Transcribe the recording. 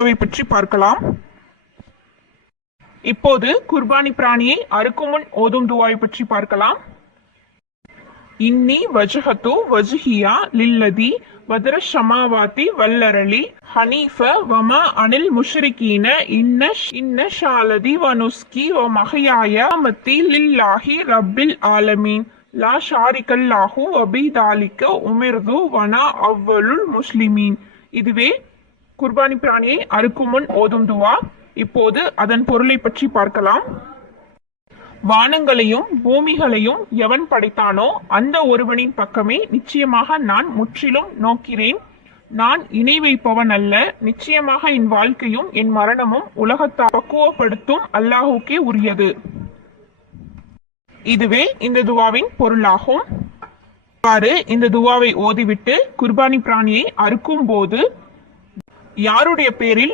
பற்றி பார்க்கலாம். இப்போது குர்பானி பிராணியை அறுக்கும் முன் ஓதும் துவாவை பற்றி பார்க்கலாம். இன்னி வஜ்ஹது வஜ்ஹியா லில்லதி வதர ஷமாவாதி வல்லரளி ஹனீஃப வமா அனில் முஷ்ரிகீன இன்ன ஷாலதி வனுஸ்கி வ மஹயாய மத்தி லில்லாஹி ரப்பில் ஆலமீன் லா ஷாரிகல்லாஹு வபி தாலிக உமிர்து வனா அவ்வலுல் முஸ்லிமீன். இதுவே குர்பானி பிராணியை அறுக்கும் முன் ஓதும் துவா. இப்போது அதன் பொருளை பற்றி பார்க்கலாம். வானங்களையும் பூமிகளையும் எவன் படைத்தானோ அந்த ஒருவனின் பக்கமே நிச்சயமாக நான் முற்றிலும் நோக்கிறேன். நான் இணை வைப்பவன் அல்ல. நிச்சயமாக என் வாழ்க்கையும் என் மரணமும் உலகத்தை பக்குவப்படுத்தும் அல்லாஹுக்கே உரியது. இதுவே இந்த துவாவின் பொருளாகும். இந்த துவாவை ஓதிவிட்டு குர்பானி பிராணியை அறுக்கும் போது யாருடைய பேரில்